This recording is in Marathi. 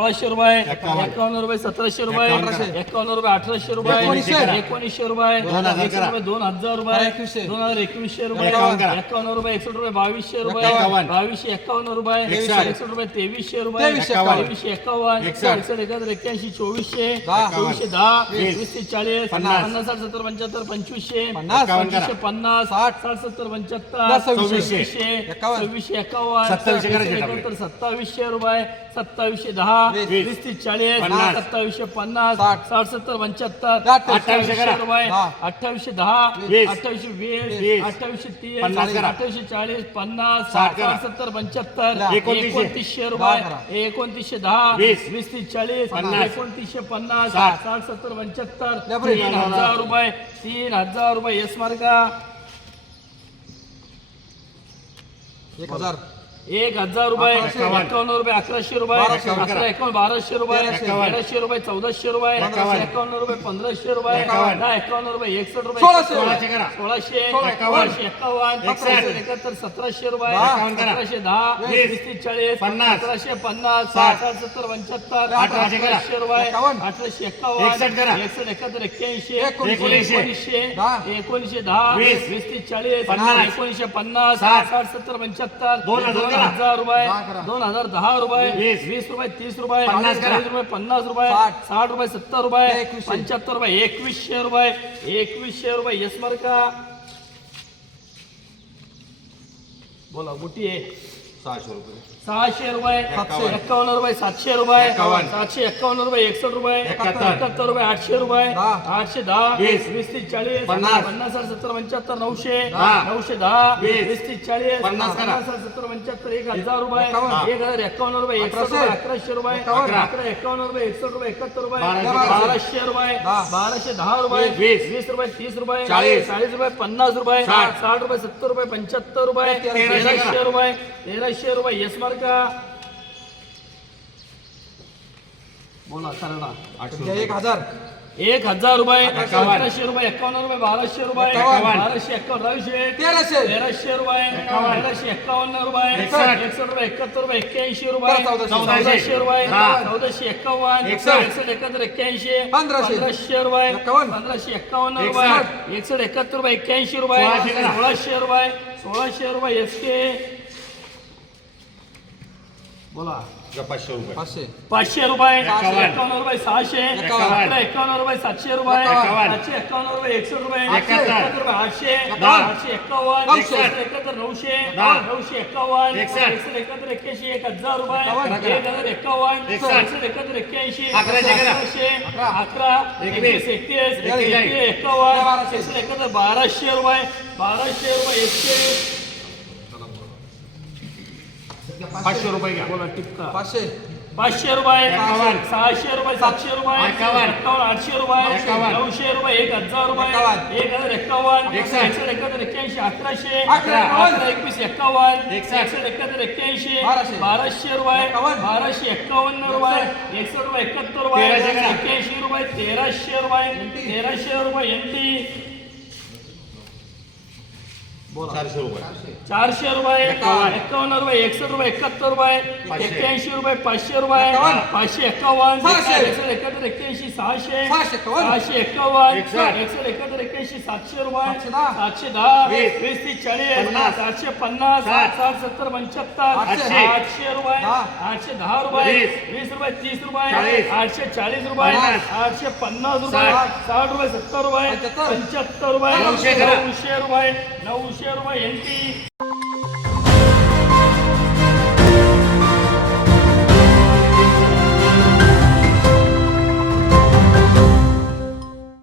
सोळाशे रुपये एकावन्न. रुपये सतराशे रुपये एकावन्न. रुपये अठराशे रुपये एकोणीसशे रुपये दोन हजार. रुपये दोन हजार रुपये एकवीसशे. दोन हजार एकवीसशे रुपये एकावन्न रुपये एकसष्ट रुपये बावीसशे रुपये. बावीसशे एकावन्न रुपये एकसष्ट. रुपये तेवीसशे रुपये तेवीसशे एकावन्न. एकसष्ट. एकसष्ट एकाहत्तर एक्क्याऐंशी चोवीसशे. चोवीसशे दहा वीस. वीस ते चाळीस पन्नास. साठ सत्तर पंच्याहत्तर पंचवीसशे. पंचवीसशे पन्नास साठ. साठ सत्तर पंच्याहत्तर सव्वीसशे. सव्वीसशे एकावन्न. सत्तावीसशे रुपये सत्तावीसशे दहा वीस. वीस ते चाळीस पन्नास. सत्तावीसशे पन्नास साठ. साठ सत्तर पंच्याहत्तर साठ. अठ्ठावीसशे करा. रुपये दहा. अठ्ठावीसशे दहा वीस. अठ्ठावीसशे वीस वीस. अठ्ठावीसशे तीस पन्नास करा. अठ्ठावीसशे चाळीस पन्नास साठ करा. साठ सत्तर पंच्याहत्तर एकोणतीसशे. एकोणतीसशे दहा करा. रुपये एकोणतीसशे दहा वीस. वीस ते चाळीस पन्नास. एकोणतीसशे पन्नास साठ. साठ सत्तर पंच्याहत्तर लेबरे. तीन हजार रुपये तीन हजार रुपये येस मार्का एक हजार एक हजार रुपये एकावन्न. रुपये अकराशे रुपये. अकरा एकावन्न बाराशे रुपये. तेराशे रुपये चौदाशे रुपये एकावन्न. रुपये पंधराशे रुपये एकावन्न. दहा एकावन्न रुपये एकसष्ट रुपये सोळाशे. सोळाशे एकावन्न. एकाहत्तर सतराशे रुपये. अकराशे दहा वीस. वीस ते चाळीस पन्नास. अकराशे पन्नास साठ. सत्तर पंच्याहत्तर अठराशे रुपये. अठराशे एकावन्न. एकसष्ट एकाहत्तर एक्क्याऐंशी एकोणीसशे. एकोणीसशे दहा. वीस. वीस ते चाळीस. एकोणीसशे पन्नास. साठ सत्तर पंच्याहत्तर दोन हजार करा. हजार रुपये दहा करा. दोन हजार दहा रुपये वीस. वीस रुपये तीस रुपये पन्नास करा. चाळीस रुपये पन्नास रुपये साठ. साठ रुपये सत्तर रुपये एकवीसशे. पंच्याहत्तर रुपये एकवीसशे रुपये एकवीसशे रुपये यस का बोला गुटी आहे सहाशे रुपये सहाशे रुपये सातशे. एकावन्न रुपये सातशे रुपये एकावन्न. सातशे एकावन्न रुपये एकसष्ट रुपये एकाहत्तर. एकाहत्तर रुपये आठशे रुपये दहा. आठशे दहा वीस. वीस तीस चाळीस पन्नास. पन्नास साठ सत्तर पंच्याहत्तर नऊशे दहा. नऊशे दहा वीस. वीस तीस चाळीस पन्नास करा. साठ सत्तर पंच्याहत्तर एक हजार रुपये एकावन्न. एक हजार एकावन्न रुपये एकसष्ट अकराशे. रुपये अकराशे रुपये एकावन्न. अकरा एकावन्न रुपये एकसष्ट रुपये एकाहत्तर रुपये बाराशे. बाराशे रुपये दहा. बाराशे दहा रुपये वीस. वीस रुपये तीस रुपये चाळीस. चाळीस रुपये पन्नास रुपये साठ. साठ रुपये सत्तर रुपये पंच्याहत्तर रुपये तेराशे तेराशे करा. रुपये तेराशे रुपये येस मार्का बोला करा आठशे घ्या, एक रुपये हजार एक हजार रुपये. अकराशे रुपये एकावन्न रुपये बाराशे रुपये. बाराशे एकावन्न बाराशे तेराशे तेराशे रुपये. तेराशे एकावन्न रुपये एकसष्ट. रुपये एकाहत्तर रुपये एक्क्याऐंशी रुपये चौदाशे. रुपये. चौदाशे एकावन्न एकसष्ट. एकाहत्तर एक्क्याऐंशी पंधराशे. पंधराशे रुपये एकावन्न. पंधराशे एकावन्न. रुपये एकसष्ट एकाहत्तर रुपये एक्क्याऐंशी रुपये सोळाशे रुपये सोळाशे रुपये एस के बोला का पाचशे रुपये पाचशे पाचशे रुपये एकावन्न. एकावन्न रुपये सहाशे एकावन्न. अकरा एकावन्न रुपये सातशे रुपये एकावन्न. सातशे एकावन्न रुपये एकशे रुपये एकाहत्तर. एकाहत्तर रुपये आठशे दहा. आठशे एकावन्न नऊशे. एकसष्ट एकाहत्तर नऊशे दहा. नऊशे एकावन्न एकसष्ट. एकसष्ट एकाहत्तर एक्क्याऐंशी एक हजार रुपये एकावन्न. एक हजार एकावन्न एकसष्ट. एकसष्ट एकाहत्तर एक्क्याऐंशी अकराशे करा. अकराशे अकरा एकवीस. एकवीस एकतीस एकवीस. एकवीस एकावन्न बाराशे. एकसष्ट एकाहत्तर बाराशे रुपये बाराशे रुपये एकशे पाचशे रुपये घ्या बोला टिपका पाचशे पाचशे रुपये एकावन्न. सहाशे रुपये सातशे रुपये एकावन्न. एकावन्न आठशे रुपये एकावन्न. नऊशे रुपये एक हजार रुपये एकावन्न. एक हजार एकावन्न एकसष्ट. एकसष्ट एकाहत्तर एक्क्याऐंशी अकराशे अकरा. अकरा एकवीस एकावन्न एकसष्ट. एकसष्ट एकाहत्तर एक्क्याऐंशी बाराशे. बाराशे रुपये एकावन्न. बाराशे एकावन्न रुपये एकसष्ट रुपये एकाहत्तर रुपये तेराशे करा. एक्क्याऐंशी रुपये तेराशे रुपये तेराशे रुपये एनटी चारशे रुपये चारशे रुपये एकावन्न. एकावन्न रुपये एकसष्ट रुपये एकाहत्तर रुपये. एक्क्याऐंशी रुपये पाचशे रुपये. पाचशे एकावन्न. एकसष्ट एकाहत्तर एक्क्याऐंशी सहाशे सहाशे एकावन्न. एकसष्ट. एकाहत्तर एक्क्याऐंशी सातशे रुपये सातशे दहा. वीस. तीस चाळीस. सातशे पन्नास. साठ सत्तर पंच्याहत्तर आठशे. रुपये. आठशे दहा रुपये वीस. रुपये तीस रुपये. आठशे चाळीस रुपये. आठशे पन्नास रुपये साठ. रुपये सत्तर रुपये पंच्याहत्तर. रुपये. नऊशे रुपये नऊशे 加多块钱的。